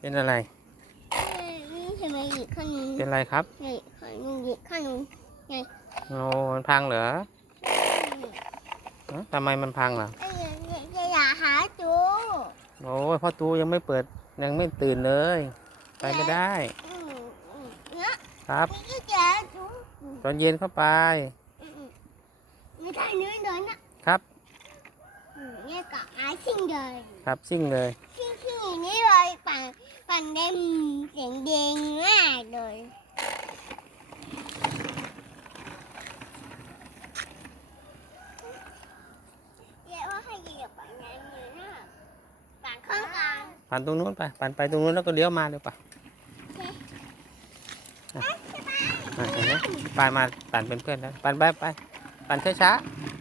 เป็นอะไร นี่ทำไมอีกข้างนึงเป็นอะไรครับนี่ข้างนึงอีกข้างนึงโอ้มันพังเหรอฮะทำไมมันพังล่ะเอ้ยอย่าอย่าหาจูโอ้ยพ่อตูยังไม่เปิดยังไม่ตื่นเลย ไปไม่ได้อืมอืมเนี่ยครับนี่ก็จะจูตอนเย็นเข้าไปอืมอืมไม่ใช่เนื้อเดินนะครับอืมเนี่ยกับไอ้ชิงเดินครับซิ่งเลย ชิงชิงอย่างนี้เลยปั่น ปั่นได้เสียงเด้งมากเลยเรียกว่าให้เหยียบปั่นงานอยู่นะปั่นข้างกลางปั่นตรงนู้นไป ปั่นไปตรงนู้นแล้วก็เลี้ยวมาเดี๋ยวไปอะเห็นไหมไปมา ปั่นเป็นเพื่อนแล้ว ปั่นไปไป ปั่นช้าๆ